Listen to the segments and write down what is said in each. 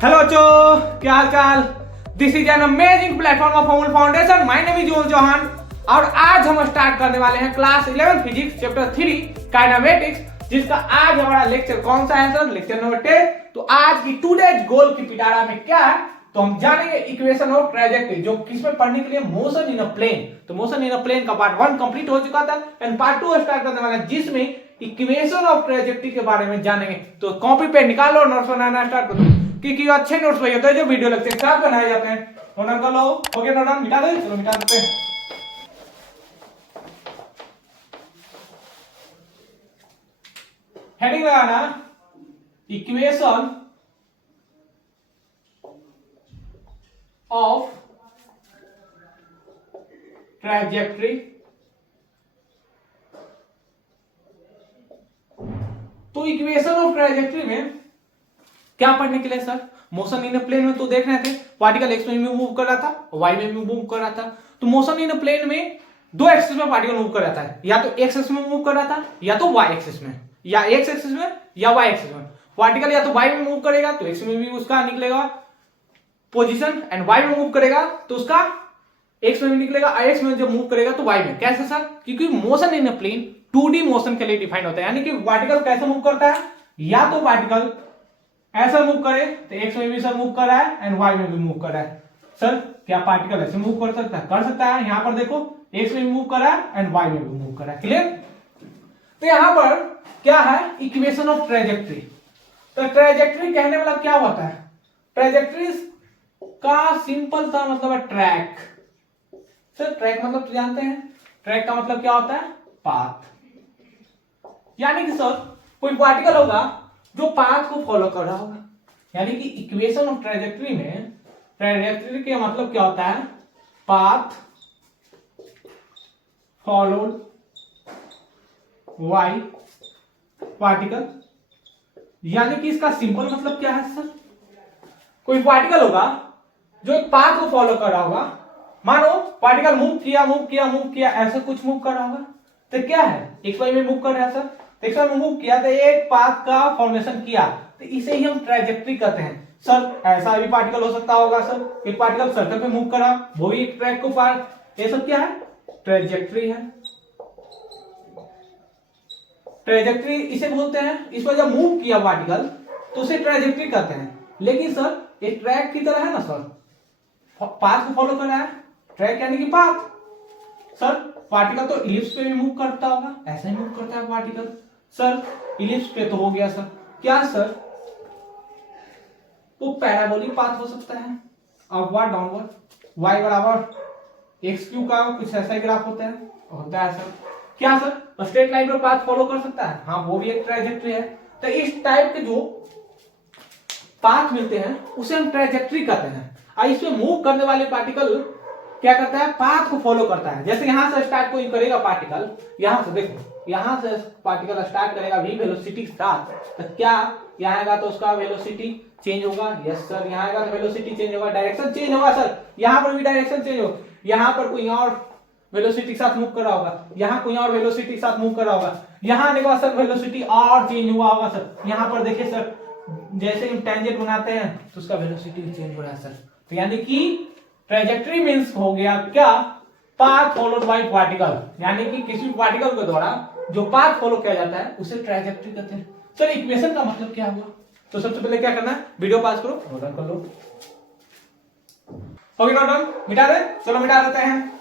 Hello बच्चों, क्या हाल चाल। This is an amazing platform of Amul foundation. My name is जोल चौहान और आज हम स्टार्ट करने वाले हैं क्लास 11 फिजिक्स चैप्टर 3 काइनेमेटिक्स, जिसका आज हमारा लेक्चर कौन सा है सर? Lecture number 10। तो आज की टुडेज गोल की पिटारा में क्या है तो हम जानेंगे इक्वेशन ऑफ ट्रैजेक्टरी, जो किसमें पढ़ने के लिए मोशन इन अ प्लेन। तो मोशन इन अ प्लेन का पार्ट 1 कंप्लीट हो चुका था एंड पार्ट 2 स्टार्ट करने वाला है, जिसमें इक्वेशन ऑफ ट्रैजेक्टरी के बारे में जानेंगे। तो कॉपी पे निकालो, नोट्स बनाना स्टार्ट करो, क्योंकि अच्छे नोट्स वही होते हैं जो वीडियो लेक्चर के साथ बनाए जाते हैं। नोट कर लो। हो गया नोट? मिटा दे, चलो मिटा देते हैं। हेडिंग लगाना इक्वेशन ऑफ ट्रैजेक्टरी। तो इक्वेशन ऑफ ट्रैजेक्टरी में क्या पढ़ने के लिए सर? मोशन इन प्लेन में तो देख रहे थे पार्टिकल एक्स में मूव कर रहा था, वाई में भी मूव कर रहा था। तो मोशन इन प्लेन में दो एक्सिस में पार्टिकल मूव कर रहा था, या तो एक्स एक्सिस में मूव कर रहा था या तो वाई एक्सिस में, या एक्स एक्सिस में या वाई एक्सिस में। पार्टिकल या तो वाई में मूव करेगा तो एक्स में भी उसका निकलेगा पोजीशन, एंड वाई में मूव करेगा तो उसका एक्स में भी निकलेगा, एक्स में जब मूव करेगा तो वाई में। कैसे सर? क्योंकि motion in plane 2D motion के लिए डिफाइन होता है, यानी कि पार्टिकल कैसे मूव करता है, या तो पार्टिकल ऐसा मूव करे तो एक्स में भी सर मूव कर रहा है एंड वाई में भी मूव कर रहा है। सर क्या पार्टिकल ऐसे मूव कर सकता है? कर सकता है। यहां पर देखो एक्स में भी मूव कर रहा है एंड वाई में भी मूव कर रहा है। क्लियर? तो यहां पर क्या है? Equation of trajectory. तो ट्रैजेक्टरी कहने वाला क्या होता है? ट्रैजेक्टरी का सिंपल सा मतलब है ट्रैक। सर ट्रैक मतलब तो जानते हैं, ट्रैक का मतलब क्या होता है? पाथ। यानी कि सर कोई पार्टिकल होगा जो पाथ को फॉलो कर रहा होगा, यानी कि इक्वेशन ऑफ ट्रैजेक्टरी में ट्रैजेक्टरी का मतलब क्या होता है? Path followed by particle. यानी कि इसका सिंपल मतलब क्या है सर? कोई पार्टिकल होगा जो एक पाथ को फॉलो कर रहा होगा। मानो पार्टिकल मूव किया ऐसा कुछ मूव कर रहा होगा, तो क्या है? एक्स वाई में मूव कर रहा है सर, एक्स वाई में मूव किया तो एक पाथ का फॉर्मेशन किया, तो इसे ही हम ट्रैजेक्टरी कहते हैं। सर ऐसा भी पार्टिकल हो सकता होगा सर, एक पार्टिकल सर्कल पे मूव करा, वो भी एक ट्रैक को पार, ये सब क्या है? ट्रैजेक्टरी है। ट्रैजेक्टरी इसे बोलते हैं। इस पर जब मूव किया पार्टिकल तो उसे ट्रैजेक्टरी कहते हैं। लेकिन सर ये ट्रैक की तरह है ना सर, पाथ को फॉलो कर रहा है। ट्रैक यानी कि पाथ। सर पार्टिकल तो इलिप्स पे भी मूव करता होगा, ऐसे ही मूव करता है पार्टिकल। सर इलिप्स पे तो हो गया सर, क्या सर? वो पैराबोलिक पाथ हो सकता है, अपवर्ड डाउनवर्ड, y बराबर एक्स क्यू का कुछ ऐसा ही ग्राफ होता है सर। क्या सर स्ट्रेट लाइन पर पाथ फॉलो कर सकता है? हाँ, वो भी एक ट्रैजेक्टरी है। तो इस टाइप के जो पाथ मिलते हैं उसे हम ट्रैजेक्टरी कहते हैं। और इसमें मूव करने वाले पार्टिकल क्या करता है? पाथ को फॉलो करता है। जैसे यहां से स्टार्ट कोई करेगा पार्टिकल, यहां से देखो, यहां से पार्टिकल स्टार्ट करेगा v वेलोसिटी के साथ, तो क्या यहां आएगा तो उसका वेलोसिटी चेंज होगा? यस सर, यहां आएगा तो वेलोसिटी चेंज होगा, डायरेक्शन चेंज होगा सर। यहां पर भी डायरेक्शन चेंज होगा, यहां पर कोई और वेलोसिटी के साथ मूव कर रहा होगा, यहां कोई और वेलोसिटी के साथ मूव कर रहा होगा, यहां आने के बाद सर वेलोसिटी और चेंज हुआ होगा सर। यहां पर देखिए सर, जैसे हम टेंजेंट बनाते हैं तो उसका वेलोसिटी चेंज हो रहा है सर। तो यानी कि ट्रैजेक्टरी मींस हो गया क्या? Path followed by particle. यानी कि किसी पार्टिकल के द्वारा जो पाथ फॉलो किया जाता है उसे ट्रैजेक्टरी कहते हैं। सर इक्वेशन का मतलब क्या हुआ? तो सबसे पहले क्या करना है? वीडियो पास करो, नोट कर लो। हो गया नोट? मिटा दे, चलो मिटा देते हैं।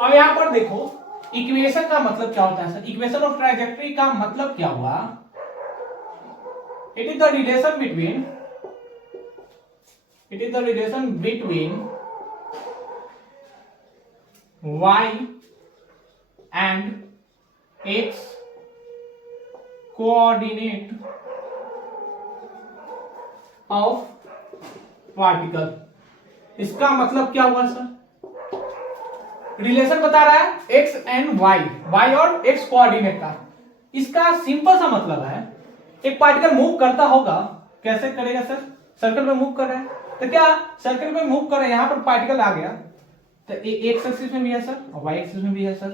अब यहां पर देखो इक्वेशन का मतलब क्या होता है सर? इक्वेशन ऑफ ट्रैजेक्टरी का मतलब क्या हुआ? It is the relation between y and x coordinate of particle। इसका मतलब क्या हुआ सर? रिलेशन बता रहा है x एंड y और x कोऑर्डिनेट का। इसका सिंपल सा मतलब है एक पार्टिकल मूव करता होगा, कैसे करेगा सर? सर्कल में मूव कर रहा है, तो क्या सर्कल में मूव कर रहा है, यहां पर पार्टिकल आ गया तो एक्स एक्सिस में भी है सर और वाई एक्सिस में भी है सर।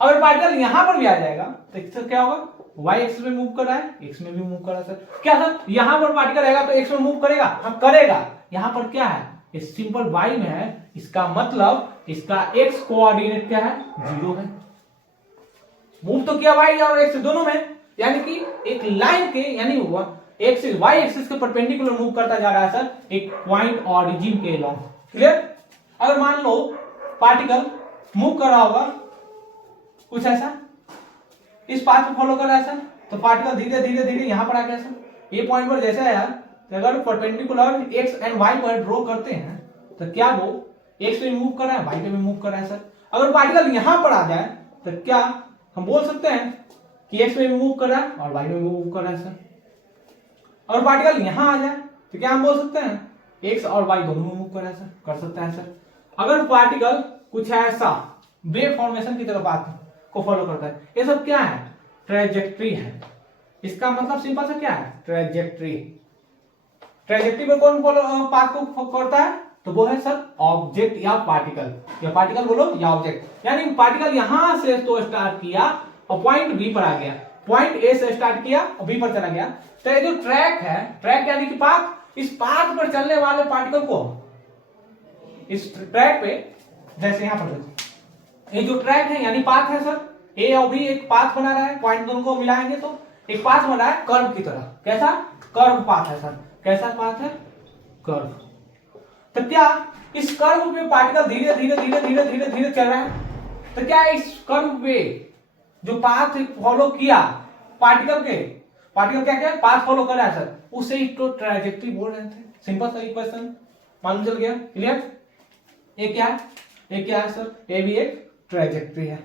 अगर पार्टिकल यहां पर भी आ जाएगा तो इससे क्या होगा, y एक्सिस में मूव कर रहा है, x में भी मूव कर रहा है सर। क्या सर यहां पर पार्टिकल रहेगा तो x में मूव करेगा, हाँ करेगा। यहां पर क्या है, इस सिंपल y में है, इसका मतलब इसका x कोऑर्डिनेट क्या है, 0 है। मूव तो किया y और x दोनों में, यानी कि एक लाइन के यानी एक्सिस y एक्सिस के परपेंडिकुलर मूव करता जा रहा है सर एक पॉइंट ऑरिजिन के लॉन्ग। क्लियर। अगर मान लो पार्टिकल मूव कर रहा होगा कुछ ऐसा, इस पाथ को फॉलो कर रहा है सर, तो पार्टिकल धीरे धीरे धीरे यहां पर आ गया सर। ये पॉइंट पर जैसे आया तो अगर परपेंडिकुलर x एंड y पर ड्रॉ करते हैं तो क्या वो x पे मूव कर रहा है, y पे भी मूव कर रहा है सर। अगर पार्टिकल यहां पर आ जाए तो क्या हम बोल सकते हैं कि x में भी मूव कर रहा है और y में भी मूव कर रहा है सर। और पार्टिकल यहां आ जाए तो क्या हम बोल सकते हैं x और y दोनों में मूव कर रहा है सर, कर सकता है सर। अगर पार्टिकल कुछ ऐसा वेव फॉर्मेशन की तरफ बात को फॉलो करता है, ये सब क्या है, ट्रेजेक्ट्री है। इसका मतलब सिंपल सा क्या है, ट्रेजेक्ट्री। ट्रेजेक्ट्री में कौन फॉलो पाथ को करता है, तो वो है सर ऑब्जेक्ट या पार्टिकल, या पार्टिकल बोलो या ऑब्जेक्ट। यानी पार्टिकल यहां से तो स्टार्ट किया और पॉइंट बी पर आ गया, पॉइंट ए से स्टार्ट किया और बी पर चला गया। तो ये जो ट्रैक है, ट्रैक यानी कि पाथ, इस पाथ पर चलने वाले पार्टिकल को इस ट्रैक पे, जैसे यहां पर ये जो ट्रैक है यानी पाथ है सर, ए और बी एक पाथ बना रहा है, पॉइंट दोनों को मिलाएंगे तो एक पाथ बना है कर्व की तरह। कैसा, कर्व पाथ है सर। कैसा पाथ है, कर्व। तो क्या इस कर्व पे पार्टिकल धीरे धीरे धीरे धीरे धीरे धीरे चल रहा है, तो क्या इस कर्व पे जो पाथ फॉलो किया पार्टिकल के, पार्टिकल क्या क्या पाथ फॉलो कर रहा है सर, उसे ही तो ट्रैजेक्टरी बोल रहे थे। सिंपल सा इक्वेशन मालूम चल गया। क्लियर। ये क्या है, ये क्या है सर, ये भी एक ट्रैजेक्टरी है।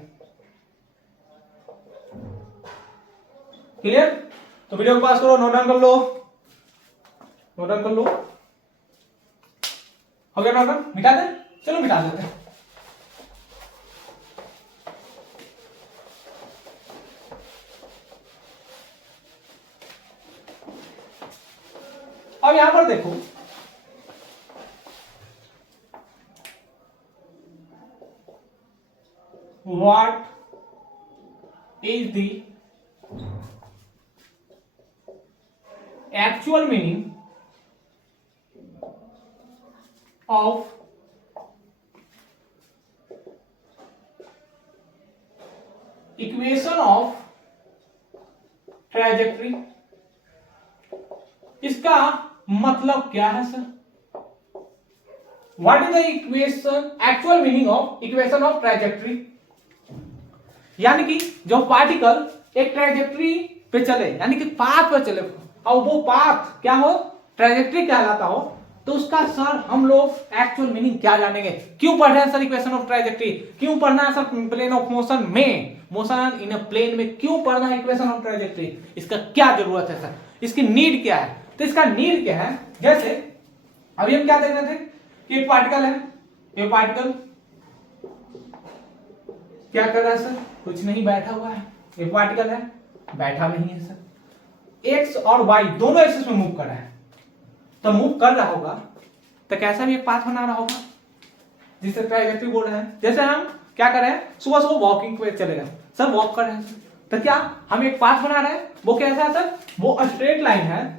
क्लियर। तो वीडियो को पास करो, नोट डाउन कर लो, नोट डाउन कर लो। हो गया नोट डाउन, मिटा दे, चलो मिटा देते हैं। अब यहां पर देखो, what is the actual meaning of equation of trajectory? इसका मतलब क्या है sir, what is the equation, actual meaning of equation of trajectory. यानी कि जो पार्टिकल एक ट्रैजेक्टरी पे चले, यानी कि पाथ पे चले, और वो पाथ क्या हो, ट्रैजेक्टरी कहलाता हो, तो उसका सर हम लोग एक्चुअल मीनिंग क्या जानेंगे। क्यों पढ़ रहे हैं सर इक्वेशन ऑफ ट्रैजेक्टरी, क्यों पढ़ना है सर प्लेन ऑफ मोशन में, मोशन इन अ प्लेन में क्यों पढ़ना है इक्वेशन ऑफ ट्रैजेक्टरी, इसका क्या जरूरत है सर, इसकी नीड क्या है। तो इसका नीड क्या है, जैसे अभी हम क्या देख रहे थे कि एक पार्टिकल है, ये पार्टिकल क्या कर रहा है सर, कुछ नहीं, बैठा हुआ है। एक पार्टिकल है, बैठा नहीं है सर। एक्स और वाई दोनों एक्सिस में मूव कर रहा है, तो मूव कर रहा होगा तो कैसा भी एक पाथ बना रहा होगा, जिसे ट्रैजेक्टरी बोल रहे हैं। जैसे हम क्या कर रहे हैं, सुबह सुबह वॉकिंग पे चले गए सर, वॉक कर रहे हैं सर, तो क्या हम एक पाथ बना रहे हैं, वो कैसा है सर, वो स्ट्रेट लाइन है।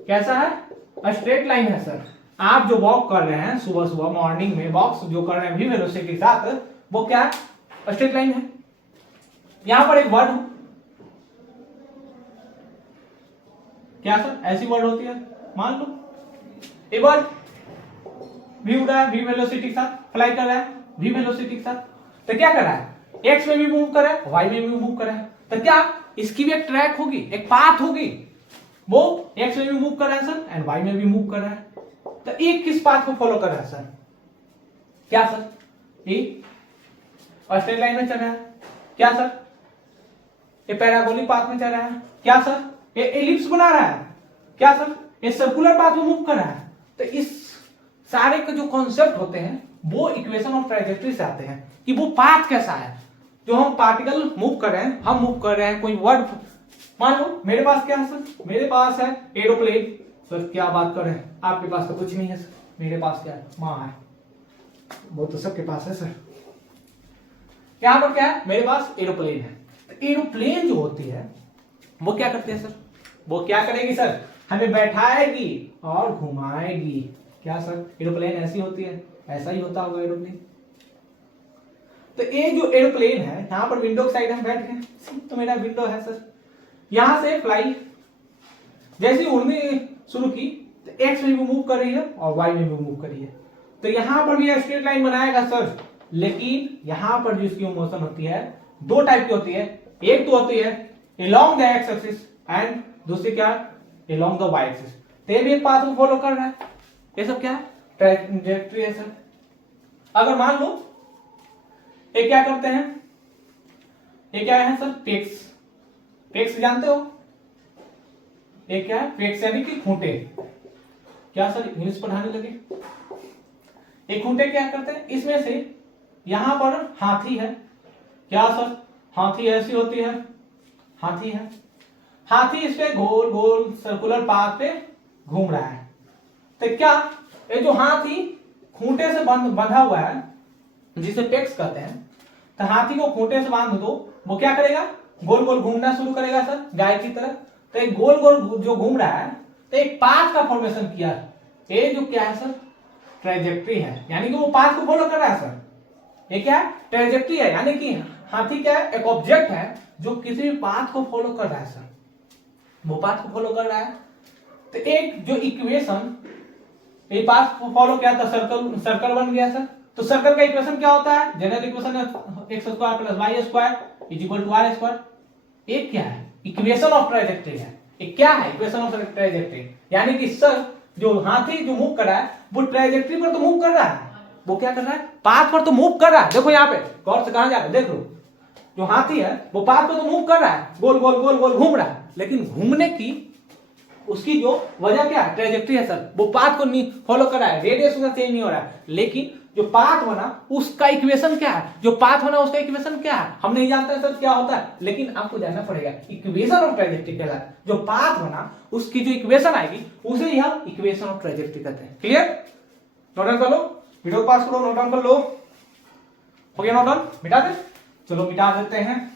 कैसा है, स्ट्रेट लाइन है सर। आप जो वॉक कर रहे हैं सुबह सुबह मॉर्निंग में, वॉक जो कर रहे हैं भी वेलोसिटी के साथ, वो क्या है, स्ट्रेट लाइन है। यहां पर एक वर्ड हो, क्या सर, ऐसी वर्ड होती है, मान लो एक वर्ड भी उड़ रहा है, भी वेलोसिटी के साथ फ्लाई कर रहा है, भी वेलोसिटी के साथ, तो क्या कर रहा है, एक्स में भी मूव कर रहा है, वाई में भी मूव कर रहा है, तो क्या इसकी भी एक ट्रैक होगी, एक पाथ होगी, वो एक्स में भी मूव कर रहा है सर एंड वाई में भी मूव कर रहा है। तो एक किस पाथ को फॉलो कर रहा है सर, क्या सर, ये स्ट्रेट लाइन में चल रहा है, क्या सर, ये पैराबोलिक पाथ में चल रहा है, क्या सर, ये एलिप्स बना रहा है, क्या सर, ये सर्कुलर पाथ में मूव कर रहा है। तो इस सारे के जो कॉन्सेप्ट होते हैं वो इक्वेशन ऑफ ट्रैजेक्टरी से आते हैं, कि वो पाथ कैसा है, जो हम पार्टिकल मूव कर रहे हैं, हम मूव कर रहे हैं, कोई वर्ड, मान लो मेरे पास क्या है सर, मेरे पास है एरोप्लेन। सर क्या बात कर रहे हैं, आपके पास तो कुछ नहीं है सर, मेरे पास क्या है, माँ है, वो तो सबके पास है सर। यहाँ पर क्या है, मेरे पास एरोप्लेन है। तो एरोप्लेन जो होती है वो क्या करते हैं सर, वो क्या करेगी सर, हमें बैठाएगी और घुमाएगी। क्या सर, एरोप्लेन ऐसी होती है, ऐसा ही होता होगा एरोप्लेन। तो ये जो एरोप्लेन है, यहाँ पर विंडो की साइड हम बैठ गए, तो मेरा विंडो है सर, यहां से फ्लाई जैसे उड़ने शुरू की तो एक्स में भी मूव कर रही है और वाई में भी मूव कर रही है। तो यहां पर भी स्ट्रेट लाइन बनाएगा सर, लेकिन यहां पर जो इसकी मोशन होती है दो टाइप की होती है। एक तो होती है along the x axis and दूसरी क्या, along द वाई एक्सिस। तो ये भी एक पाथ को फॉलो कर रहा है। ये सब क्या है, ट्रैजेक्टरी है सर। अगर मान लो ये क्या करते हैं, ये क्या है सर, पेक्स। पेक्स जानते हो, ये क्या है, पेक्स यानी कि खूंटे। क्या सर इंग्लिश पढ़ाने लगे। ये खूंटे क्या करते हैं, इसमें से यहां पर हाथी है। क्या सर, हाथी ऐसी होती है, हाथी है, हाथी इस पे गोल गोल सर्कुलर पाथ पे घूम रहा है। तो क्या ये जो हाथी खूंटे से बंधा हुआ है जिसे पेक्स कहते हैं, तो हाथी को खूंटे से बांध दो, वो क्या करेगा, गोल गोल घूमना शुरू करेगा सर, गाय की तरह। तो एक गोल गोल जो घूम रहा है तो एक पाथ का फॉर्मेशन किया। ये जो क्या है सर, ट्रेजेक्ट्री है, यानी कि वो पाथ को फॉलो कर रहा है सर। ये क्या है, ट्रेजेक्ट्री है, यानी कि हाथी क्या है, एक ऑब्जेक्ट है जो किसी भी पाथ को फॉलो कर रहा है सर, वो पाथ को फॉलो कर रहा है। तो एक जो इक्वेशन ये पाथ को फॉलो किया था, सर्कल सर्कल बन गया सर। तो सर्कल का इक्वेशन क्या होता है, जनरल इक्वेशन है X square plus Y square is equal to R square. एक क्या है, इक्वेशन ऑफ ट्रेजेक्ट्री है। एक क्या है, इक्वेशन ऑफ ट्रेजेक्ट्री, यानी कि सर जो हाथी जो मूव कर रहा है वो ट्रेजेक्ट्री पर तो मूव कर रहा है, वो क्या कर रहा है, पाथ पर तो मूव कर रहा है। देखो यहाँ पे गौर से कहां जा रहा है, देख लो, जो हाथी है वो पाथ पर तो मूव कर रहा है, गोल गोल गोल गोल घूम रहा है, लेकिन घूमने की उसकी जो वजह क्या है, ट्रेजेक्ट्री है सर। वो पाथ को नहीं फॉलो कर रहा है, रेडियस उसका चेंज नहीं हो रहा है, लेकिन जो पाथ बना उसका इक्वेशन क्या है, जो पाथ बना उसका इक्वेशन क्या है, हम नहीं जानते सर क्या होता है, लेकिन आपको जानना पड़ेगा। इक्वेशन ऑफ ट्रेजेक्ट्री कहलाता है, जो पाथ बना उसकी जो इक्वेशन आएगी उसे ही हम इक्वेशन ऑफ ट्रेजेक्ट्री कहते हैं। क्लियर, नोट डाउन कर लो, वीडियो पास करो, नोट डाउन कर लो। हो गया नोट डाउन, मिटा दे, चलो मिटा देते हैं।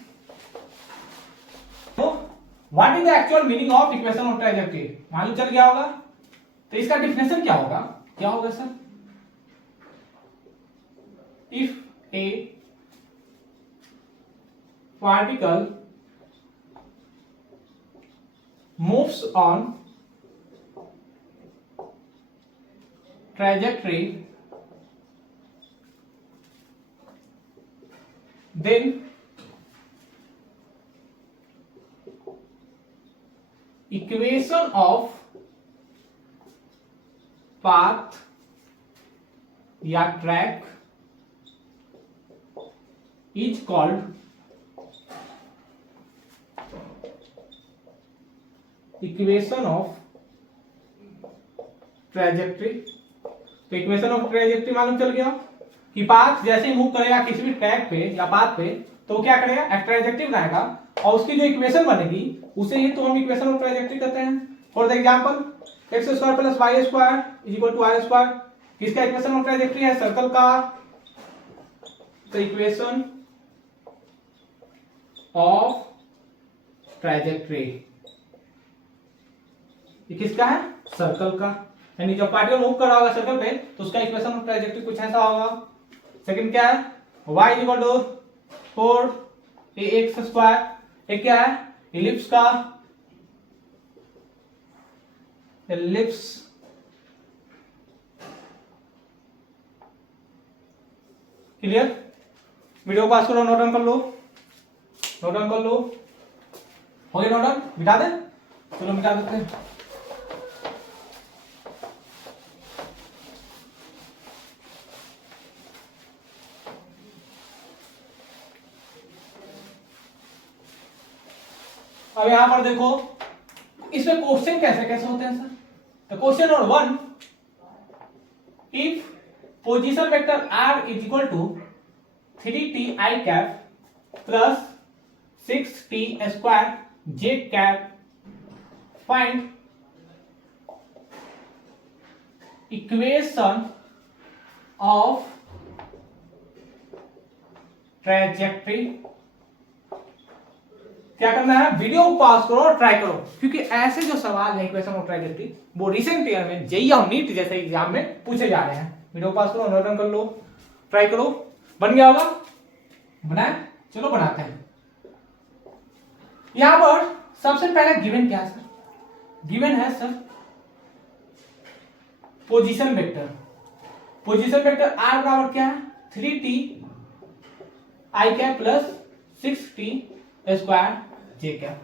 What is the actual meaning of equation of trajectory, मालूम चल गया होगा। तो इसका डिफिनेशन क्या होगा, क्या होगा sir, if A particle moves on trajectory then equation of path या track is called equation of trajectory। तो इक्वेशन ऑफ ट्रेजेक्ट्री मालूम चल गया कि पाथ जैसे ही मूव करेगा किसी भी ट्रैक पे या पाथ पे तो क्या करेगा, एक ट्रेजेक्ट्री बनाएगा, और उसकी जो इक्वेशन बनेगी उसे ही तो हम इक्वेशन ऑफ ट्रेजेक्ट्री कहते हैं। For the example X square plus Y square is equal to R square, किसका इक्वेशन ऑफ ट्रेजेक्ट्री है, सर्कल का। तो इक्वेशन ऑफ ट्रेजेक्ट्री ये किसका है, सर्कल का, यानी जब पार्टिकल मूव कर रहा होगा सर्कल पे तो उसका इक्वेशन ऑफ ट्रेजेक्ट्री कुछ ऐसा होगा। सेकंड क्या है, y इक्वल टू 4ax², ये क्या है, इलिप्स का, इलिप्स क्लियर, वीडियो पास करो, नोट डाउन कर लो, नोट डाउन कर लो, हो गया नोट डाउन, मिटा दे, चलो मिटा देते हैं। अब यहां पर देखो इसमें क्वेश्चन कैसे कैसे होते हैं सर। तो question number 1, if position vector r is equal to 3t I cap plus 6t square j cap, find equation of trajectory, क्या करना है, वीडियो को पॉज करो और ट्राई करो, क्योंकि ऐसे जो सवाल है इक्वेशन ऑफ ट्रेजेक्ट्री वो रिसेंट ईयर में जेईई और नीट जैसे एग्जाम में पूछे जा रहे हैं। वीडियो को पॉज करो, नोट डाउन कर लो, ट्राई करो। बन गया होगा, बनाए, चलो बनाते हैं। यहां पर सबसे पहले गिवन क्या है सर, गिवन है sir position vector. Position vector R बराबर क्या है, 3t I cap plus 6t square J cap.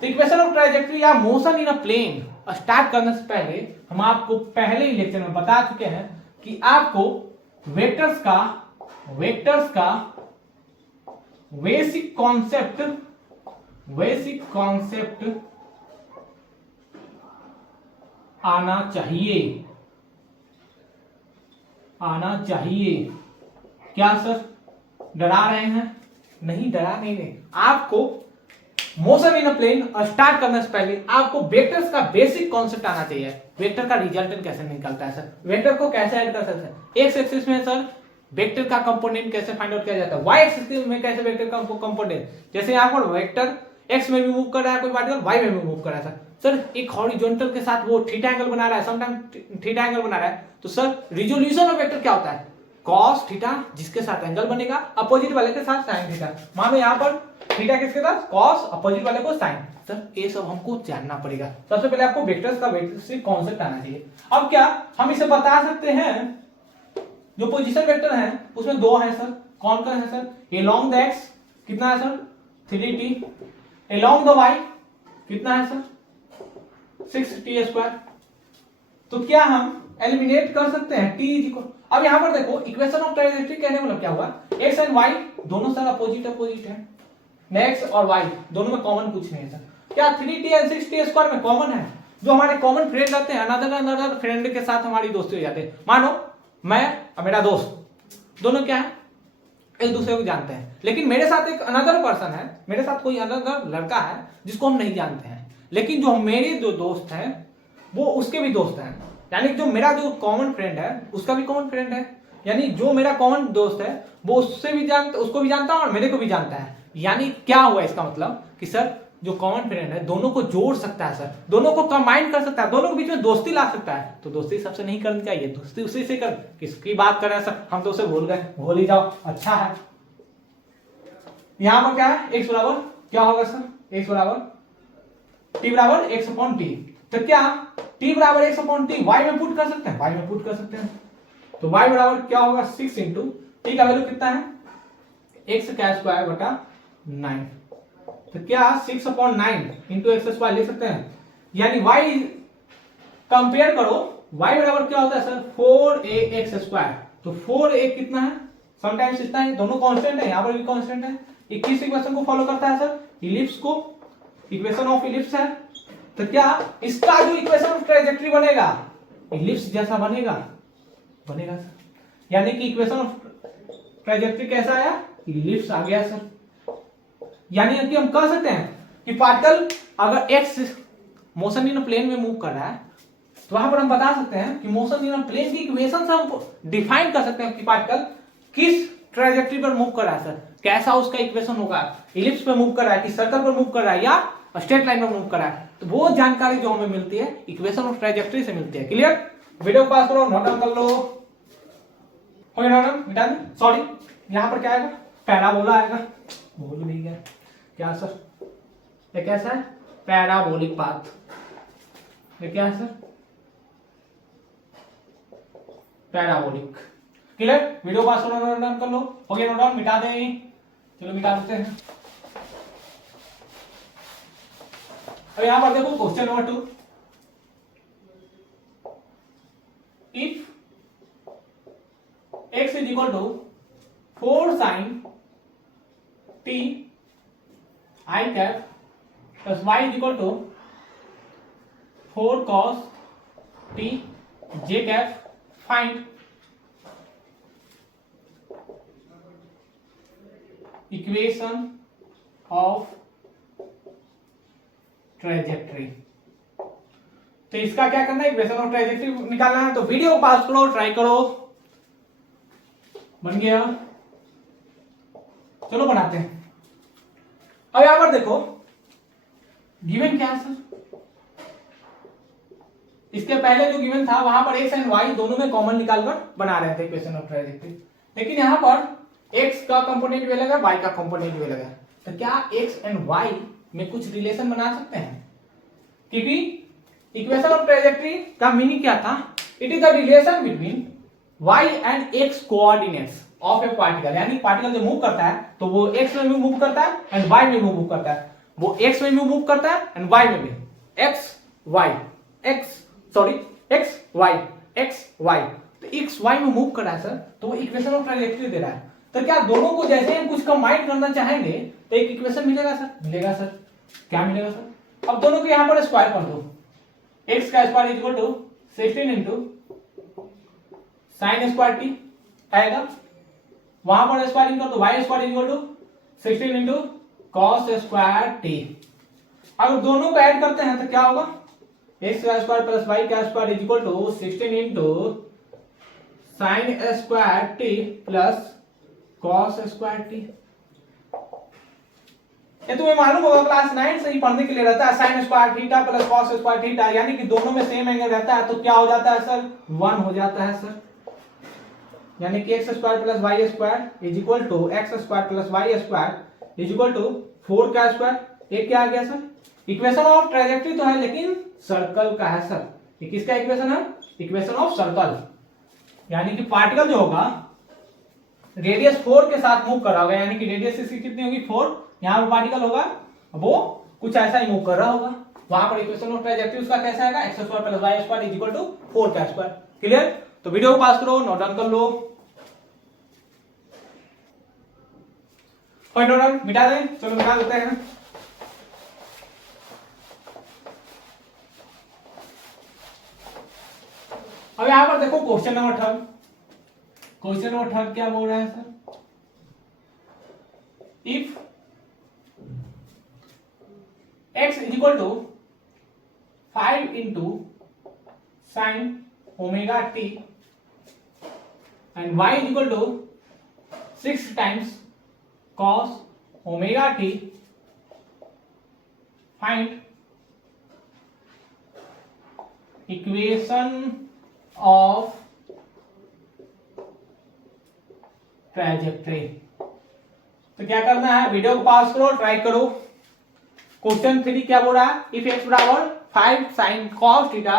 तो इक्वेशन ऑफ ट्राइजेक्टरी या motion in a plane start करने से पहले हम आपको पहले ही लेक्चर में बता चुके हैं कि आपको वेक्टर्स का बेसिक कॉन्सेप्ट आना चाहिए। क्या सर डरा रहे हैं? नहीं, डरा नहीं रहे। आपको motion in a plane start करने से पहले आपको वेक्टर्स का बेसिक कॉन्सेप्ट आना चाहिए। वेक्टर का रिजल्टेंट कैसे निकलता है सर, वेक्टर को कैसे ऐड कर सकते हैं। एक्स एक्सिस में सर वेक्टर का कंपोनेंट कैसे फाइंड आउट किया जाता है, वाई एक्सिस में कैसे वेक्टर का कंपोनेंट, जैसे यहाँ पर वेक्टर एक्स में भी मूव कर रहा है कोई पार्टिकल, वाई में भी मूव कर रहा है सर एक हॉरिजॉन्टल के साथ वो थीटा एंगल बना रहा है, समटाइम थीटा एंगल बना रहा है, तो सर रिजोल्यूशन ऑफ वेक्टर क्या होता है, कॉस थीटा जिसके साथ एंगल बनेगा, अपोजिट वाले के साथ साइन थीटा। मानो यहाँ पर थीटा किसके साथ, कॉस, अपोजिट वाले को साइन। सर ये सब हमको जानना पड़ेगा। सबसे पहले आपको वेक्टर्स का बेसिक कॉन्सेप्ट आना चाहिए। अब क्या हम इसे बता सकते हैं, जो पोजीशन वेक्टर है उसमें दो है सर, कौन कौन है सर, एलोंग द एक्स कितना है sir 3t, along the Y कितना है सर 6t स्क्वायर। तो क्या हम एलिमिनेट कर सकते हैं t इज इक्वल, अब यहां पर देखो इक्वेशन ऑफ ट्राइजेक्टरी कहने मतलब क्या हुआ, x एंड y दोनों सर अपोजिट है, x और y दोनों में कॉमन कुछ नहीं है सर। क्या 3t एंड 6t स्क्वायर में कॉमन है, जो हमारे कॉमन फ्रेंड रहते हैं अनदर फ्रेंड के साथ हमारी दोस्ती हो जाती है। मानो मैं और मेरा दोस्त दोनों क्या है, एक दूसरे को जानते हैं, लेकिन मेरे साथ एक अनदर पर्सन है, मेरे साथ कोई अनदर लड़का है जिसको हम नहीं जानते हैं, लेकिन जो मेरे जो दोस्त हैं वो उसके भी दोस्त हैं, यानी जो मेरा जो कॉमन फ्रेंड है उसका भी कॉमन फ्रेंड है, यानी जो मेरा कॉमन दोस्त है वो उसको भी जानता है और मेरे को भी जानता है। यानी क्या हुआ इसका मतलब कि सर जो कॉमन फ्रेंड है दोनों को जोड़ सकता है सर, दोनों को कंबाइन कर सकता है, दोनों के बीच में दोस्ती ला सकता है। तो दोस्ती सबसे नहीं करनी चाहिए, दोस्ती उसी से कर, किसकी बात कर रहे हैं सर, हम तो उसे भूल गए, भूल ही जाओ, अच्छा है। यहां पर क्या है, x बराबर क्या होगा सर, x बराबर t बराबर x अपॉन टी, तो क्या t बराबर x अपॉन टी y में पुट कर सकते हैं, y में पुट कर सकते हैं, तो y बराबर क्या होगा 6 इंटू t का वैल्यू कितना है x का स्क्वायर बटा 9, तो क्या 6 अपॉन 9 इंटू एक्स स्क्वायर लिख सकते हैं, यानी y कंपेयर करो, y बराबर क्या होता है सर 4ax स्क्वायर, तो 4a कितना है, समटाइम्स इतना है, दोनों कांस्टेंट है, यहां पर भी कांस्टेंट है। 21 इक्वेशन को फॉलो करता है सर, इलिप्स को, इक्वेशन ऑफ इलिप्स है, तो क्या इसका जो इक्वेशन ऑफ ट्राइजेक्टरी बनेगा इलिप्स जैसा बनेगा सर, यानी कि इक्वेशन ऑफ ट्राइजेक्टरी कैसा आया, इलिप्स आ गया सर। यानी कि हम कह सकते हैं कि पार्टिकल अगर एक्स मोशन इन प्लेन में मूव कर रहा है तो वहां पर हम बता सकते हैं कि मोशन इन प्लेन की इक्वेशन से हम डिफाइन कर सकते हैं कि पार्टिकल किस ट्राइजेक्टरी पर मूव कर रहा है सर, कैसा उसका इक्वेशन होगा, इलिप्स पे मूव कर रहा है कि सर्कल पर मूव कर रहा है या स्ट्रेट लाइन पर मूव कर रहा है, तो वो जानकारी जो हमें मिलती है इक्वेशन ऑफ ट्राइजेक्टरी से मिलती है। क्लियर, वीडियो को पास करो, नोट डाउन कर लो, हो गया नोट मिटा दे, सॉरी यहां पर क्या आएगा, पैराबोला आएगा, भूल भी गया क्या सर, ये कैसा है पैराबोलिक पाथ, ये क्या है सर पैराबोलिक। क्लियर, वीडियो पास करो, नोट डाउन कर लो, हो गया नोट डाउन, मिटा दे, चलो मिटा देते हैं। अब यहां पर देखो question number 2, if x is equal to 4 sin t i cap plus y is equal to 4 cos t j cap, find equation of trajectory. तो इसका क्या करना है, इक्वेशन ऑफ ट्राइजेक्टरी निकालना है, तो वीडियो को पास करो, ट्राई करो, बन गया, चलो बनाते हैं। अब यहां पर देखो गिवन क्या है सर, इसके पहले जो गिवन था वहां पर एक्स एंड वाई दोनों में कॉमन निकालकर बना रहे थे इक्वेशन ऑफ ट्राइजेक्टरी, लेकिन यहां पर एक्स का कंपोनेंट भी अलग है, वाई का कंपोनेंट भी अलग है। तो क्या एक्स एंड वाई में कुछ रिलेशन बना सकते हैं? क्योंकि इक्वेशन ऑफ ट्राइजेक्टरी का मीनिंग क्या था, it is the relation between y and x coordinates of A particle, यानी पार्टिकल जो मूव करता है तो वो x में भी मूव करता है एंड y में भी मूव करता है, वो x में भी मूव करता है एंड y में भी, x y तो x y में मूव कर रहा है सर, तो वो इक्वेशन ऑफ ट्राइजेक्टरी दे रहा है। तो क्या दोनों को जैसे हम कुछ कंबाइन करना चाहेंगे तो एक इक्वेशन मिलेगा सर? मिलेगा सर। क्या मिलेगा सर? अब दोनों को यहां पर स्क्वायर कर दो, x का square equal to 16 into sine square T आएगा, वहां पर स्क्वायरिंग कर दो y square equal to 16 into cos square T. अगर दोनों को ऐड करते हैं तो क्या होगा, x का स्क्वायर प्लस y का square equal to 16 into sine square T plus cos square T. ये तुम्हें मालूम होगा क्लास 9 से ही पढ़ने के लिए रहता है, sine square theta plus cos square theta, यानी कि दोनों में सेम एंगल रहता है तो क्या हो जाता है सर? 1 हो जाता है सर। यानी कि X square plus Y square is equal to X square plus Y square is equal to 4 का स्क्वायर। ये क्या आ गया सर? इक्वेशन ऑफ ट्राइजेक्टरी तो है लेकिन सर्कल का है सर। ये किसका इक्वेशन है? इक्वेशन ऑफ सर्कल, यानी कि पार्टिकल जो होगा रेडियस 4 के साथ मूव कर रहा होगा, यानी कि रेडियस इसकी कितनी होगी 4, यहाँ पर पार्टिकल होगा वो कुछ ऐसा ही मूव कर रहा होगा, वहां पर इक्वेशन ऑफ ट्राइजेक्टरी उसका कैसा आएगा? X square plus Y square is equal to 4 का स्क्वायर। क्लियर? तो वीडियो को पास करो, नोट डाउन कर लो, और नोट डाउन मिटा दें। चलो मिटा देते हैं। अब यहां पर देखो क्वेश्चन नंबर 3, क्वेश्चन नंबर 3 क्या बोल रहा है sir? If x is equal to 5 into sin omega t and y is equal to 6 times cos omega t, find equation of ट्राइजेक्टरी। तो क्या करना है, वीडियो को पास करो, ट्राई करो। क्वेश्चन 3 क्या बोल रहा है? इफ x बराबर 5 sin cos theta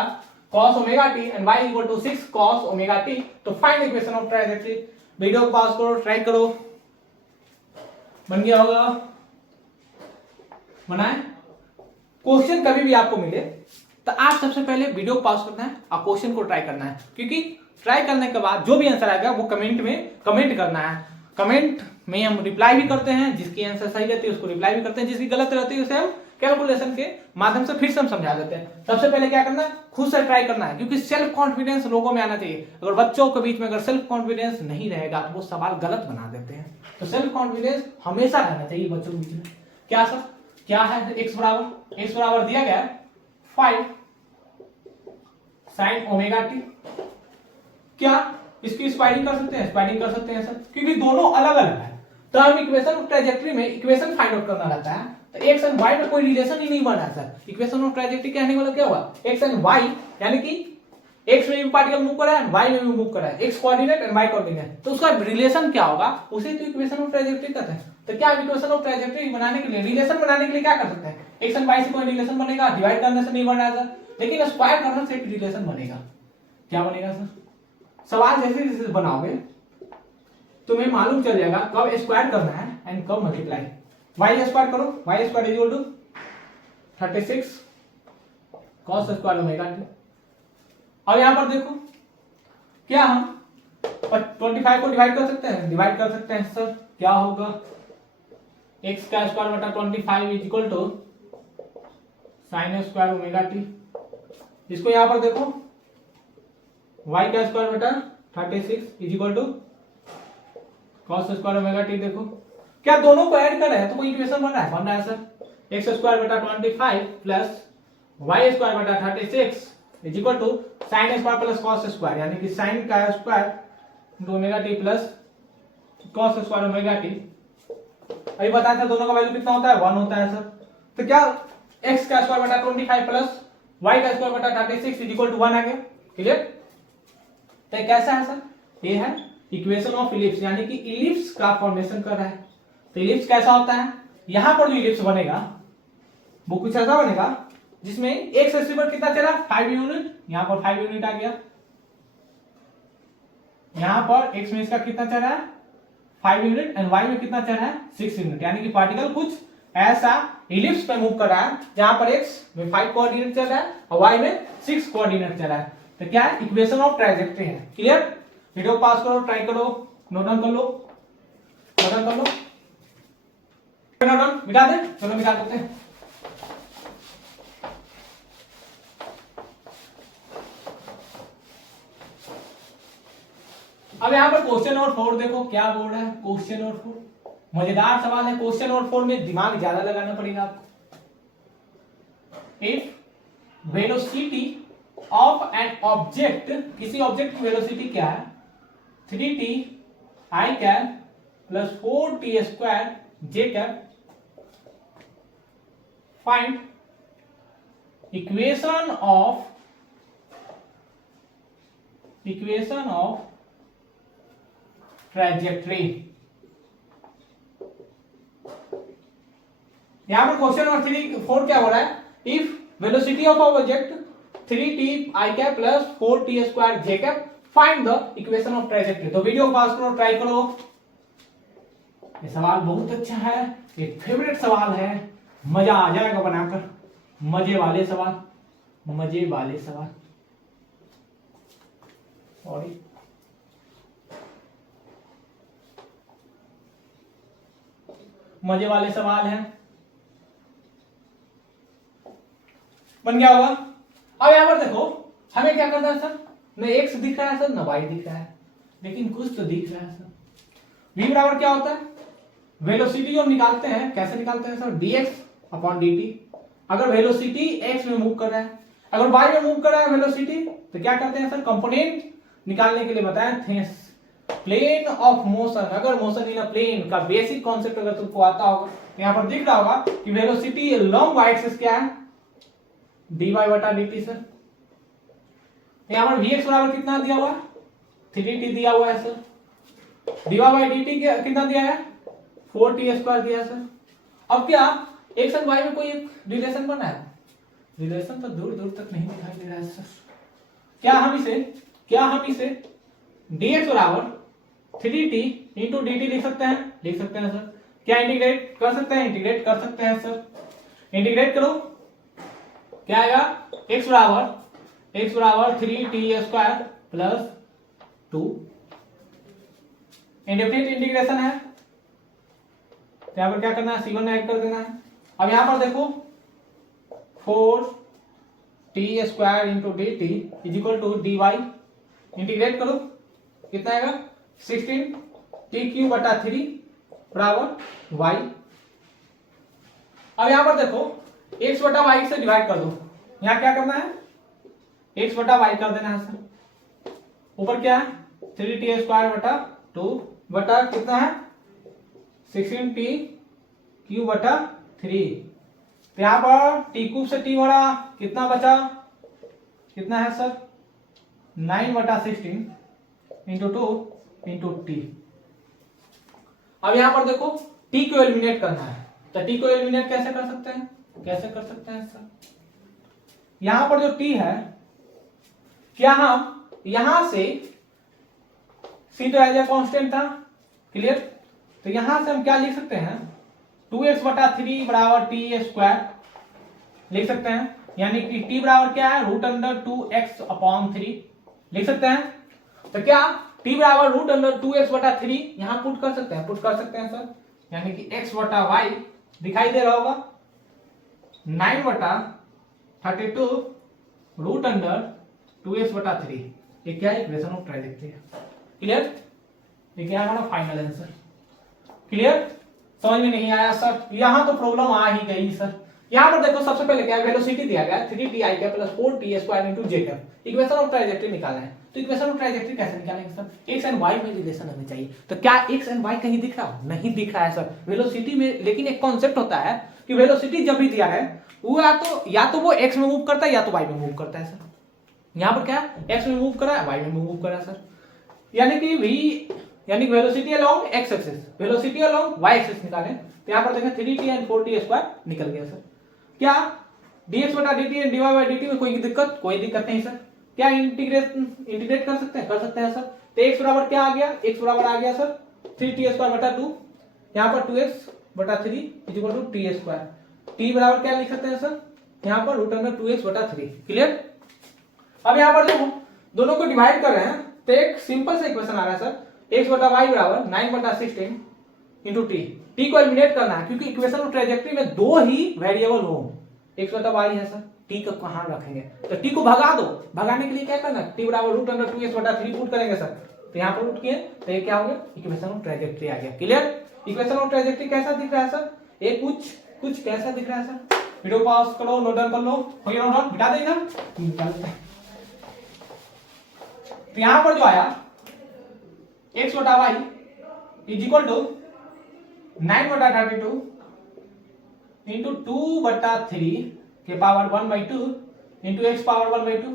cos omega t and y equal to 6 cos omega t, तो find equation of trajectory. Video को पास करो, ट्राई करो। बन गया होगा? बनाए। क्वेश्चन कभी भी आपको मिले तो आप सबसे पहले वीडियो को पास करना है और क्वेश्चन को ट्राई करना है, क्योंकि ट्राई करने के बाद जो भी आंसर आएगा वो कमेंट में कमेंट करना है। कमेंट में हम रिप्लाई भी करते हैं, जिसकी आंसर सही रहती है उसको रिप्लाई भी करते हैं, जिसकी गलत रहती है उसे हम कैलकुलेशन के माध्यम से फिर से हम समझा देते हैं। सबसे पहले क्या करना है, खुद से ट्राई करना है, क्योंकि सेल्फ कॉन्फिडेंस लोगों में आना चाहिए। अगर बच्चों के बीच में अगर सेल्फ कॉन्फिडेंस नहीं रहेगा तो वो सवाल गलत बना देते हैं। तो सेल्फ कॉन्फिडेंस हमेशा रहना चाहिए बच्चों के बीच में। क्या सर, क्या है? एक्स बराबर दिया गया 5 sin ओमेगा टी। क्या इसकी स्क्वायरिंग कर सकते हैं? स्क्वायरिंग कर सकते हैं सर, क्योंकि दोनों अलग अलग है। तो हम इक्वेशन ऑफ ट्राइजेक्टरी में इक्वेशन फाइंड आउट करना रहता है, तो एक्स एंड वाई में कोई रिलेशन ही नहीं बना है सर। इक्वेशन ऑफ ट्राइजेक्टरी कहने वाला क्या हुआ? एक्स एंड वाई, यानी कि एक्स में भी पार्टिकल मूव कर रहा है, वाई में भी मूव कर रहा है, X coordinate and Y coordinate, तो उसका रिलेशन क्या होगा? उसे तो इक्वेशन ऑफ ट्राइजेक्टरी कहते हैं। तो क्या इक्वेशन ऑफ ट्राइजेक्टरी बनाने के लिए, रिलेशन बनाने के लिए क्या कर सकते हैं? एक्स एंड वाई से कोई रिलेशन बनेगा? डिवाइड करने से नहीं बन रहा है सर, लेकिन स्क्वायर करने से एक रिलेशन बनेगा। क्या बनेगा सर? सवाल जैसे जैसे बनाओगे तुम्हें मालूम चल जाएगा कब स्क्वायर करना है एंड कब मल्टीप्लाई। वाई स्क्वायर करो, Y square is equal to 36 cos square omega T. अब यहां पर देखो क्या हम 25 को डिवाइड कर सकते हैं? डिवाइड कर सकते हैं सर। क्या होगा? x का स्क्वायर बटा 25 is equal to sine square omega T. इसको यहां पर देखो y का स्क्वायर बटा 36 is equal to cos square omega T. देखो क्या दोनों को ऐड कर रहे हैं तो कोई इक्वेशन बन रहा है सर। x स्क्वायर बटा 25 प्लस y स्क्वायर बटा 36 is equal to sine square plus cos square, यानी कि साइन का square omega T plus cos square omega T अभी बताया था दोनों का वैल्यू कितना होता है 1 होता है सर। तो क्या x का स्क्वायर बटा 25 प्लस y का स्क्वायर बटा 36 इज इक्वल टू 1 आ गया। क्लियर। तो ये कैसा है सर, ये है इक्वेशन ऑफ इलिप्स, यानी कि इलिप्स का फॉर्मेशन कर रहा है। तो इलिप्स कैसा होता है, यहां पर जो इलिप्स बनेगा वो कुछ ऐसा बनेगा जिसमें एक्स एक्सिस पर कितना चला 5 यूनिट, यहां पर 5 यूनिट आ गया, यहां पर एक्स में इसका कितना चल रहा है 5 यूनिट एंड वाई में कितना चल रहा है 6 यूनिट, यानी कि पार्टिकल कुछ ऐसा इलिप्स पे मूव कर रहा है जहां पर एक्स में 5 कोऑर्डिनेट चल रहा है और वाई में 6 कोऑर्डिनेट चल रहा है। तो क्या है, इक्वेशन ऑफ ट्राइजेक्टरी है। क्लियर। वीडियो पास करो, ट्राई करो, नोट डाउन कर लो, नोट डाउन कर लो, नोट डाउन मिटा दे, चलो मिटा देते हैं। अब यहां पर क्वेश्चन नंबर 4 देखो क्या बोल रहा है। क्वेश्चन नंबर 4 मजेदार सवाल है। क्वेश्चन नंबर 4 में दिमाग ज्यादा लगाना पड़ेगा आपको। If velocity of an object, किसी ऑब्जेक्ट की वेलोसिटी क्या है 3t i cap plus 4t square j cap, find equation of trajectory. यहां पर क्वेश्चन नंबर 4 क्या हो रहा है, if velocity of object 3t i cap plus 4t square j cap, find the equation of trajectory. तो video पास करो, try करो। ये सवाल बहुत अच्छा है, ये फेवरेट सवाल है, मजा आ जाएगा बनाकर, मजे वाले सवाल, मजे वाले सवाल, सॉरी मजे वाले सवाल हैं, बन गया होगा। अब यहां पर देखो हमें क्या करना है सर, न एक्स दिख रहा है सर न वाई दिख रहा है, लेकिन कुछ तो दिख रहा है सर। v बराबर क्या होता है, वेलोसिटी जो हम निकालते हैं कैसे निकालते हैं सर, dx अपॉन dt। अगर वेलोसिटी x में मूव कर रहा है, अगर y में मूव कर रहा है वेलोसिटी, तो क्या करते हैं सर, कंपोनेंट निकालने के लिए बताया थे प्लेन ऑफ मोशन। अगर मोशन इन अ प्लेन का बेसिक कॉन्सेप्ट अगर तुमको आता होगा तो यहां पर दिख रहा होगा कि वेलोसिटी लॉन्ग वाई एक्सिस क्या है dy बटा dt सर। यहां पर vx बराबर कितना दिया हुआ है 3t दिया हुआ है सर, dy बाई dt कितना दिया है 4t स्क्वायर दिया है सर। अब क्या एक्स एंड वाई में कोई एक रिलेशन बना है, रिलेशन तो दूर दूर तक नहीं दिखाई दे रहा है सर। क्या हम इसे dx बराबर 3t इंटू dt लिख सकते हैं सर। क्या इंटीग्रेट कर सकते हैं, इंटीग्रेट कर सकते हैं सर। इंटीग्रेट करो, क्या आएगा x बराबर 3t square plus 2, indefinite integration है तो यहां पर क्या करना है c1 ऐड कर देना है। अब यहां पर देखो 4t square into dt is equal to dy, integrate करो कितना आएगा 16t क्यूब बटा 3 बराबर y। अब यहां पर देखो x बटा y से डिवाइड कर दो, यहां क्या करना है x बटा y कर देना है सर। ऊपर क्या है 3t स्क्वायर बटा 2 बटा कितना है 16t क्यूब बटा 3। तो यहां पर t क्यूब से t बड़ा कितना बचा, कितना है सर 9 बटा 16 इंटू 2 इंटू टी। अब यहां पर देखो t को एलिमिनेट करना है, तो t को एलिमिनेट कैसे कर सकते हैं सर। यहां पर जो t है, क्या हम यहां से c तो एज ए कांस्टेंट था, क्लियर। तो यहां से हम क्या लिख सकते हैं 2x बटा 3 बराबर t स्क्वायर लिख सकते हैं, यानी कि t बराबर क्या है रूट अंडर 2x अपॉन 3 लिख सकते हैं। तो क्या t बराबर रूट अंडर 2x बटा 3 यहां पुट कर सकते हैं सर, यानी कि x बटा y दिखाई दे रहा होगा 9 बटा 32 रूट अंडर 2x बटा 3। ये क्या है इक्वेशन ऑफ ट्राइजेक्टरी है। क्लियर, ये क्या है हमारा फाइनल आंसर। क्लियर, समझ में नहीं आया सर, यहां तो प्रॉब्लम आ ही गई सर। यहां पर देखो सबसे पहले क्या है वेलोसिटी दिया गया 3t i cap plus 4t square into j cap, equation of trajectory निकालना है। तो इक्वेशन ऑफ ट्राइजेक्टरी कैसे निकालेंगे सर? एक्स एंड वाई में रिलेशन हमें चाहिए, तो क्या एक्स एंड वाई कहीं दिख रहा? नहीं दिख रहा है सर वेलोसिटी में। लेकिन एक कॉन्सेप्ट होता है कि वेलोसिटी जब भी दिया है वो या तो वो एक्स में मूव करता है या तो वाई में मूव करता है सर। यहाँ पर क्या एक्स में मूव कर रहा है, वाई में मूव कर रहा है सर। यानी कि velocity along X axis, velocity along Y axis निकालें तो यहाँ पर देखें 3t एंड 4t स्क्वायर निकल गया सर। क्या dx बटा dt and dy by dt में कोई दिक्कत नहीं सर। क्या इंटीग्रेट कर सकते हैं सर। तो x बराबर क्या आ गया? x बराबर आ गया सर 3t स्क्वायर बटा 2, यहाँ पर 2x बटा 3 equal to t square. t बराबर क्या लिख सकते हैं सर? यहाँ पर रूट अंडर 2x बटा 3। क्लियर? अब यहाँ पर देखो दोनों को डिवाइड कर रहे हैं तो एक सिंपल सा इक्वेशन आ रहा है सर x बटा y बराबर 9 बटा 16 इंटू t को एलिमिनेट करना है क्योंकि इक्वेशन ऑफ ट्राइजेक्टरी में दो ही वेरिएबल हो, x बटा y है सर। t को कहां रखेंगे? तो t को भगा दो, भगाने के लिए क्या करना? t बराबर रूट अंडर 2x बटा 3 पुट करेंगे सर। तो यहाँ पर रूट किए तो ये क्या हो गया? इक्वेशन ऑफ ट्राइजेक्टरी आ गया। क्लियर? इक्वेशन ऑफ ट्राइजेक्टरी कैसा दिख रहा है सर? ये कुछ कैसा दिख रहा है सर? वीडियो पॉज करो, नोट डाउन कर लो, हो गया नोट डाउन, मिटा देगा निकालते हैं। तो यहां पर जो आया x बटा y इज इक्वल टू 9 बटा 32 इंटू 2 बटा 3 के पावर 1/2 इंटू एक्स पावर 1/2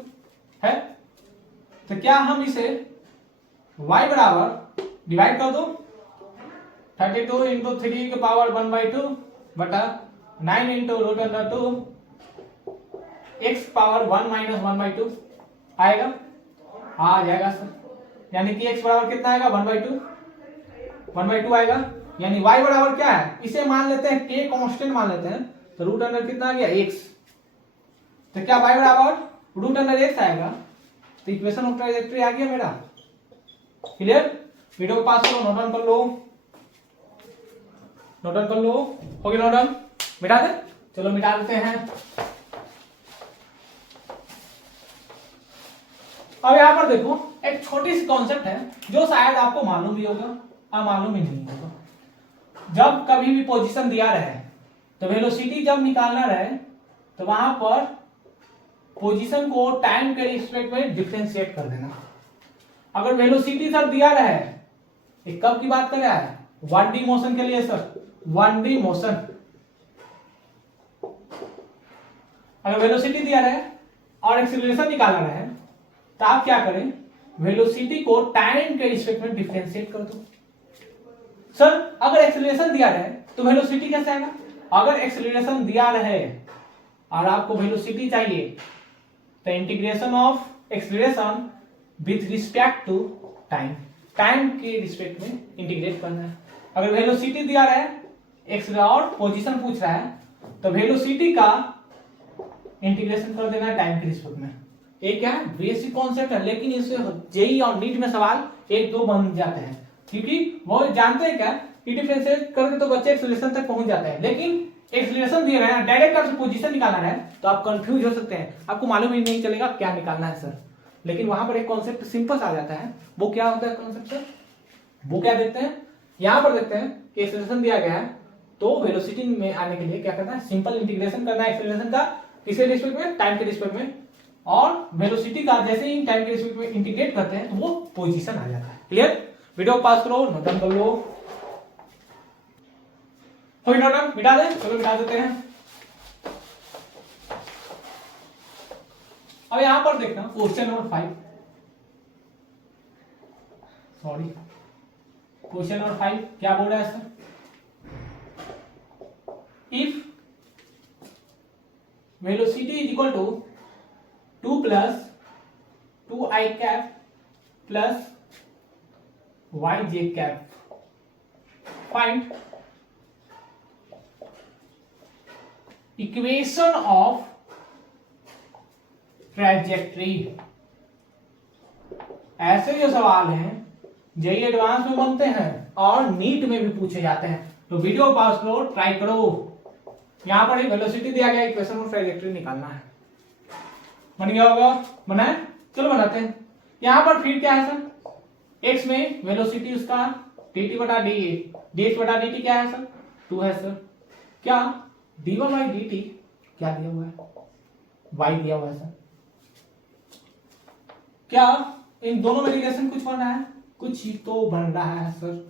है। तो क्या हम इसे y बराबर डिवाइड कर दो 32 इंटू 3 के पावर 1/2 बटा 9 into root under 2 X power 1 minus 1/2 आएगा, आ जाएगा सर। यानी कि x बराबर कितना आएगा? 1/2 आएगा। यानी y बराबर क्या है? इसे मान लेते हैं k कांस्टेंट मान लेते हैं, तो रूट अंडर कितना आ गया? x। तो क्या y बराबर रूट अंडर x आएगा? तो इक्वेशन ऑफ ट्राइजेक्टरी आ गया मेरा। क्लियर? वीडियो को पास करो, नोट डाउन कर लो, हो गया नोट डाउन, मिटा दे। चलो मिटा देते हैं। अब यहां पर देखो एक छोटी सी कॉन्सेप्ट है जो शायद आपको मालूम भी होगा और मालूम ही नहीं होगा। जब कभी भी पोजीशन दिया रहे तो वेलोसिटी जब निकालना रहे तो वहां पर पोजीशन को टाइम के रिस्पेक्ट में डिफरेंशिएट कर देना। अगर वेलोसिटी सर दिया रहे, ये कब की बात कर रहा है? 1D मोशन के लिए सर, 1D मोशन। अगर वेलोसिटी दिया रहे और एक्सीलरेशन निकालना रहे तो आप क्या करें? वेलोसिटी को टाइम के रिस्पेक्ट में डिफरेंशिएट कर दो। सर अगर एक्सीलरेशन दिया रहे तो वेलोसिटी कैसे आएगा? अगर एक्सीलरेशन दिया रहे और आपको वेलोसिटी चाहिए तो integration of acceleration with respect to time के रिस्पेक्ट में इंटीग्रेट करना है। अगर वेलोसिटी दिया रहे एक्स और पोजीशन पूछ रहा है तो वेलोसिटी का इंटीग्रेशन कर देना है टाइम के रिस्पेक्ट में। ये क्या है? बेसिक कॉन्सेप्ट है, लेकिन इससे जेई और नीट में सवाल एक दो बन जाते हैं क्योंकि वो जानते हैं क्या कि डिफरेंशिएट करके तो बच्चे एक्सीलरेशन तक पहुंच जाते हैं, लेकिन एक्सीलरेशन दिया है डायरेक्ट आपसे पोजीशन निकालना है तो आप कंफ्यूज हो सकते हैं, आपको मालूम ही नहीं चलेगा क्या निकालना है सर। लेकिन वहां पर एक कॉन्सेप्ट सिंपल आ जाता है। वो क्या होता है कॉन्सेप्ट सर? वो क्या देखते हैं, यहां पर देखते हैं कि एक्सीलरेशन दिया गया है तो वेलोसिटी में आने के लिए क्या करना है? सिंपल इंटीग्रेशन करना है एक्सीलरेशन का किसके रिस्पेक्ट में? टाइम के रिस्पेक्ट में। और वेलोसिटी का जैसे ही टाइम के रिस्पेक्ट में इंटीग्रेट करते हैं तो वो पोजीशन आ जाता है। क्लियर? वीडियो पास करो, नोट डाउन कर लो, हो नोट डाउन, मिटा दे। चलो मिटा देते हैं। अब यहां पर देखना question number 5, sorry question number 5 क्या बोल रहा है sir? If velocity is equal to 2 plus 2i cap plus yj cap, find equation of trajectory। ऐसे जो सवाल हैं जेई एडवांस में बनते हैं और नीट में भी पूछे जाते हैं, तो वीडियो पास करो, ट्राई करो। यहां पर एक वेलोसिटी दिया गया, इक्वेशन ऑफ ट्रैजेक्टरी निकालना है। बन गया होगा? बना है? चलो बनाते हैं। यहां पर फिर क्या है सर? x में वेलोसिटी उसका dt बटा dx बटा dt क्या है सर? 2 है सर। क्या dy बाई dt क्या दिया हुआ है? y दिया हुआ है सर। क्या इन दोनों में रिलेशन कुछ बन रहा है, कुछ तो बन रहा है सर।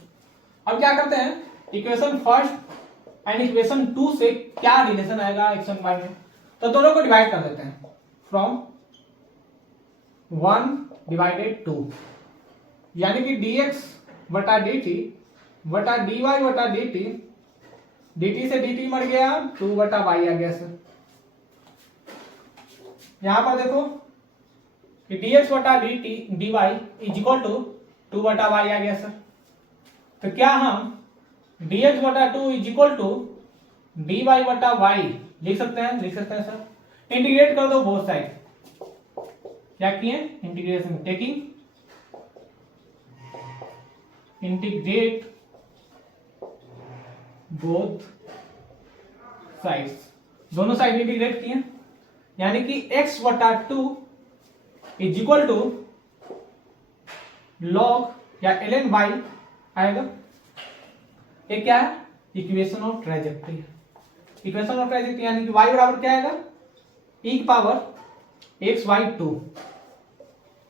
अब क्या करते हैं, इक्वेशन फर्स्ट एंड इक्वेशन 2 से क्या रिलेशन आएगा एक्स एंड वाई में, तो दोनों को डिवाइड कर देते हैं फ्रॉम 1 डिवाइडेड 2, यानी कि dx बटा dt बटा dy बटा dt, dt से dt मर गया, 2 बटा y आ गया सर। यहां पर देखो कि dx बटा dt dy is equal to 2 बटा y आ गया सर। तो क्या हम dx बटा 2 इज इक्वल टू dy बटा y लिख सकते हैं? लिख सकते हैं सर। इंटीग्रेट कर दो बोथ साइड। क्या किए? Integration, taking integrate both sides, दोनों साइड इंटीग्रेट किए, यानी कि x बटा 2 इज इक्वल टू लॉग या ln y आएगा। ये क्या है? Equation of trajectory. Equation of trajectory यानी कि y बराबर क्या आएगा? e की पावर x बाई 2।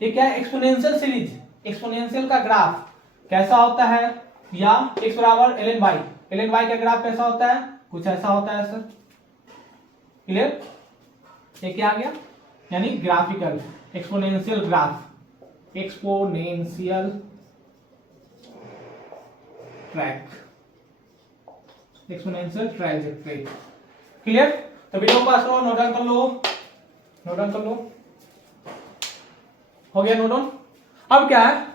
ये क्या है? एक्सपोनेंशियल सीरीज, एक्सपोनेंशियल का ग्राफ कैसा होता है, या x बराबर ln y, ln y का ग्राफ कैसा होता है? कुछ ऐसा होता है सर। क्लियर? ये क्या आ गया? यानी graphical, exponential graph, exponential track, exponential trajectory. Clear? तो वीडियो को पास करो, नोट डाउन कर लो, नोट डाउन कर लो। हो गया नोट डाउन। अब क्या है,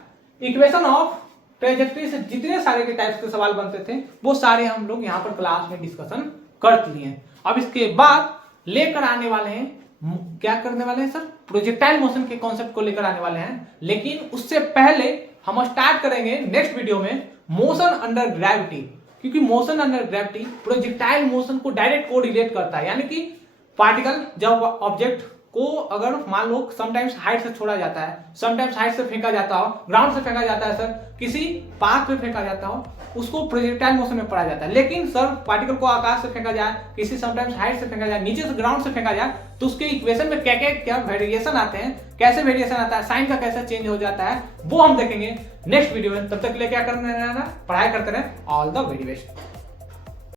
इक्वेशन ऑफ ट्राइजेक्टरी से जितने सारे के टाइप्स के सवाल बनते थे वो सारे हम लोग यहाँ पर क्लास में डिस्कशन कर लिए हैं। अब इसके बाद लेकर आने वाले हैं, क्या करने वाले हैं सर? प्रोजेक्टाइल मोशन के कॉन्सेप्ट को लेकर आने वाले हैं। लेकिन उससे पहले हम स्टार्ट करेंगे नेक्स्ट वीडियो में मोशन अंडर ग्रेविटी, क्योंकि motion under gravity projectile motion को डायरेक्ट कोरिलेट करता है। यानी कि पार्टिकल जब ऑब्जेक्ट को अगर मान लो समटाइम्स हाइट से छोड़ा जाता है, समटाइम्स हाइट से फेंका जाता हो, ग्राउंड से फेंका जाता है सर, किसी पाथ पे फेंका जाता हो, उसको प्रोजेक्टाइल मोशन में पढ़ा जाता है। लेकिन सर पार्टिकल को आकाश से फेंका जाए, किसी समटाइम्स हाइट से फेंका जाए, नीचे से ग्राउंड से फेंका जाए, तो उसके इक्वेशन में क्या क्या वेरिएशन आते हैं, कैसे वेरिएशन आता है, साइन का कैसे चेंज हो जाता है, वो हम देखेंगे नेक्स्ट वीडियो में। तब तक के लिए क्या करना है, पढ़ाई करते रहे। All the very best.